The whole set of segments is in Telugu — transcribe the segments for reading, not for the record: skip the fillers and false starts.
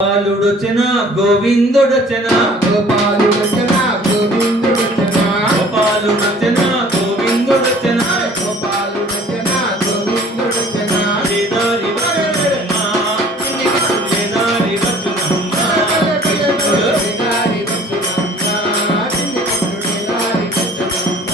గోపాలుడొచ్చిన గోవిందుడొచ్చిన గోపాలుడొచ్చిన గోవిందుడొచ్చిన గోపాలుడొచ్చిన గోవిందుడొచ్చిన గోపాలుడొచ్చిన గోవిందుడొచ్చిన లేదారి వచ్చునమ్మ లేదారి వచ్చునమ్మ వేదారి వచ్చునమ్మ వేదారి వచ్చునమ్మ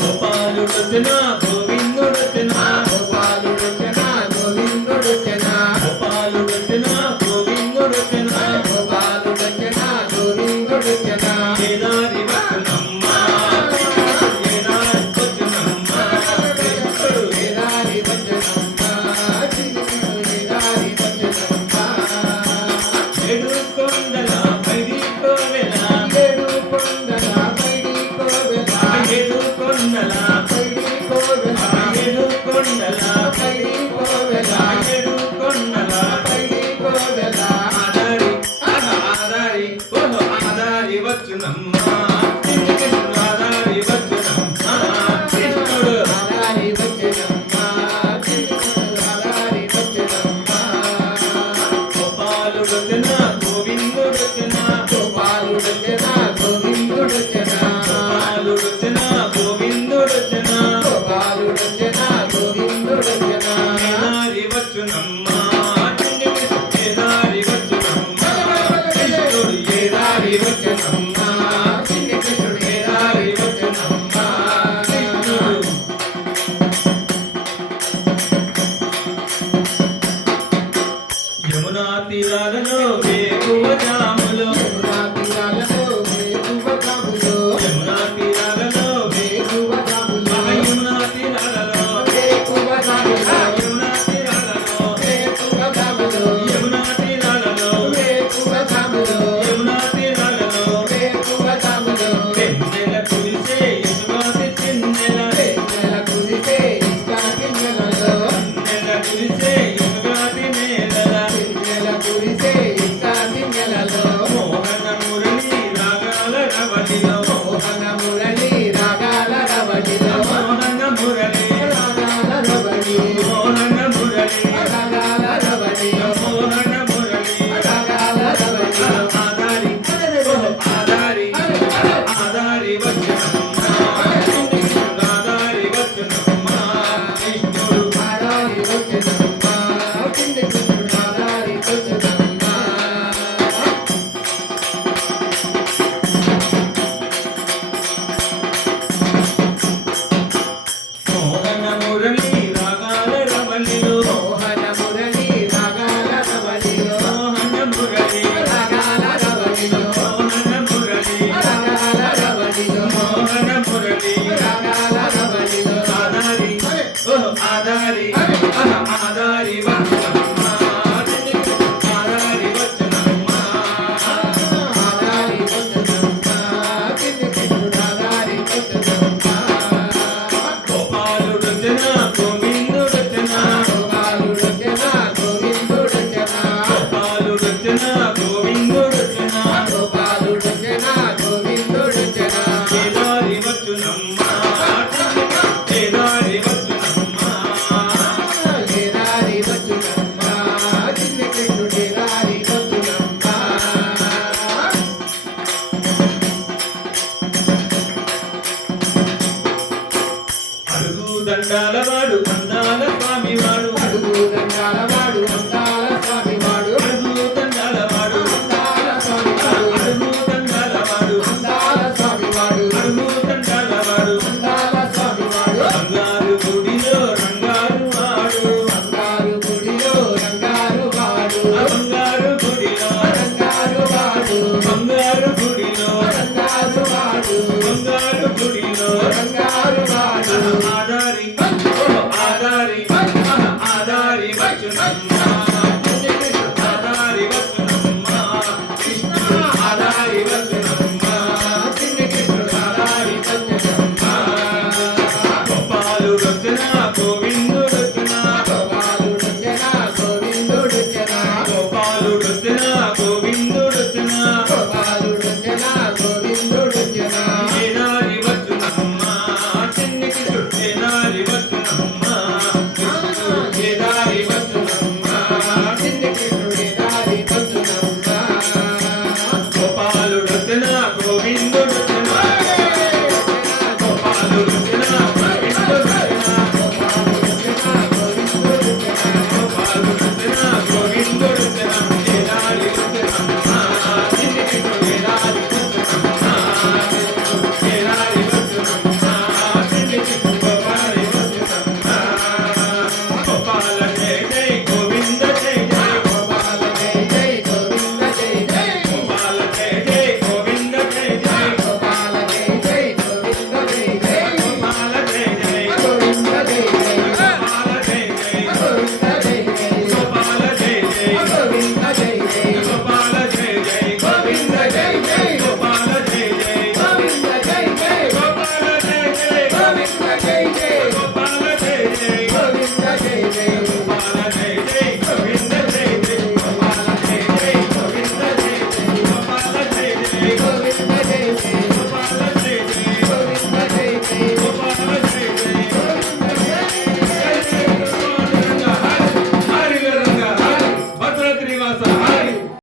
గోపాలుడొచ్చిన గోవిందుడొచ్చిన గోపాలుడొచ్చిన గోవిందుడొచ్చిన గోపాలుడొచ్చిన గోవిందుడొచ్చిన గోపాలుడొచ్చిన గోవిందుడొచ్చిన లేదారి వచ్చునమ్మ లేదారి వచ్చునమ్మ వేదారి వచ్చునమ్మ వేదారి వచ్చునమ్మ ఏడు కొండల పైడి కోవెల ఏడు కొండల పైడి కోవెల ఏడు కొండల పైడి కోవెల ఏడు కొండల పైడి కోవెల ఏడు కొండల పైడి కోవెల ఆదారి ఆదారి ఓహో ఆదారి వచ్చునమ్మ కృష్ణుడు ఆదారి వచ్చునమ్మ కృష్ణుడు ఆదారి వచ్చునమ్మ కృష్ణుడు ఆదారి వచ్చునమ్మ గోపాలుడొచ్చిన గోవిందుడొచ్చిన గోపాలుడొచ్చిన గోవిందుడొచ్చిన గోపాలుడొచ్చిన గోవిందుడొచ్చిన గోపాలుడొచ్చిన గోవిందుడొచ్చిన ఏదారి వచ్చునమ్మ ఏదారి వచ్చునమ్మ కృష్ణుడు ఏదారి వచ్చునమ్మ చిన్ని కృష్ణుడు ఏదారి వచ్చునమ్మ కృష్ణుడు యమునా తీరాలలో వేకువ జాములో